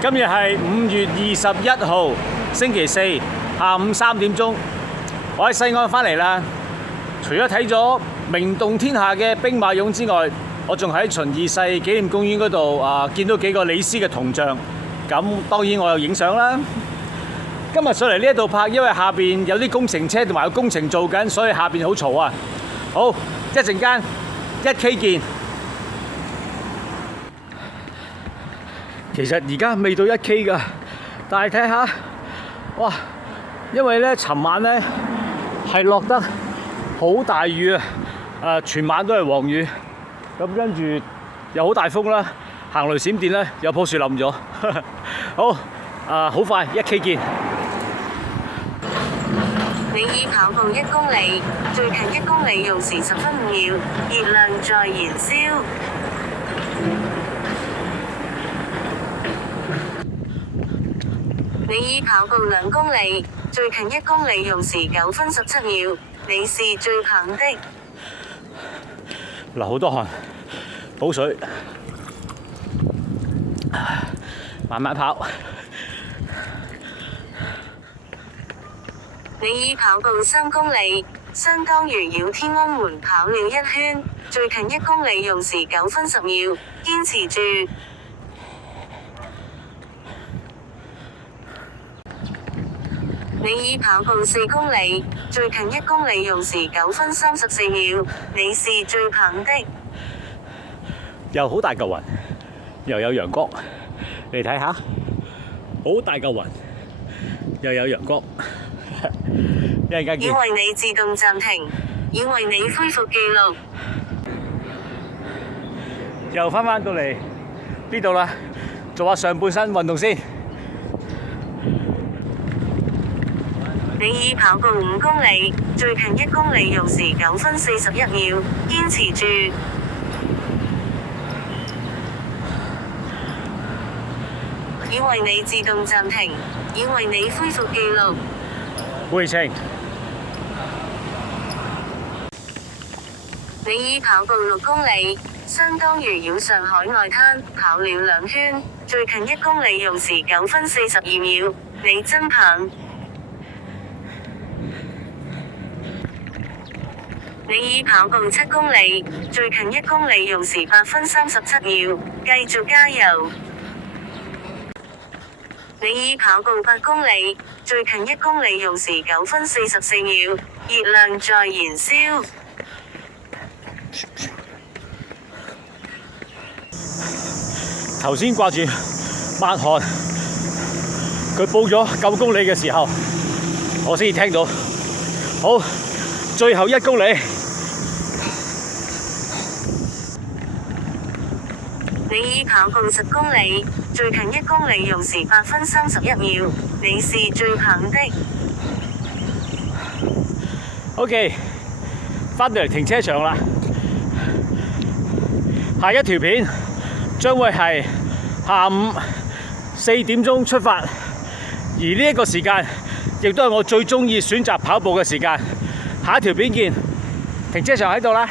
今日係5月21號，星期四下午3點鐘，我喺西安返嚟啦。除咗睇咗名動天下嘅兵馬俑之外，我仲喺循二世紀念公園嗰度見到幾個李斯嘅銅像。咁當然我又影相啦。今日上嚟呢一度拍，因為下邊有啲工程車同埋有工程做緊，所以下邊好嘈啊。好，一陣間1K 見。其實而家未到1K 㗎，但係睇下，哇！因為咧，尋晚咧係落得好大雨啊，全晚都係黃雨，咁跟住又好大風啦，行雷閃電咧，有棵樹冧咗。好，好快1K 見。你已跑步1公里，最近1公里用時10分5秒，熱量在燃燒。你已跑步2公里，最近1公里用時9分17秒，你是最棒的。流好多汗，補水，慢慢跑。你已跑步3公里，相當於繞天安門跑了1圈，最近1公里用時9分10秒，堅持住。你已跑步4公里，最近1公里用時9分34秒，你是最棒的。又好大嚿雲，又有陽光，你睇下，好大嚿雲，又有陽光。一陣間見。已為你自動暫停，已為你恢復記錄。又翻到嚟呢度啦，做下上半身運動先。你已跑步5公里，最近1公里用時9分41秒，堅持住。已為你自動暫停，已為你恢復記錄。回程。你已跑步6公里，相當於繞上海外灘跑了2圈，最近1公里用時9分42秒，你真棒！你已跑步7公里，最近1公里用時8分37秒，繼續加油！你已跑步8公里，最近1公里用時9分44秒，熱量在燃燒。頭先掛住抹汗，佢報咗9公里嘅時候，我先至聽到。好，最後1公里。你已跑步10公里，最近1公里用時8分31秒，你是最棒的。OK， 返到嚟停車場啦。下一條片將會係下午4點鐘出發，而呢一個時間亦都係我最鍾意選擇跑步嘅時間。下一條片見，停車場喺度啦。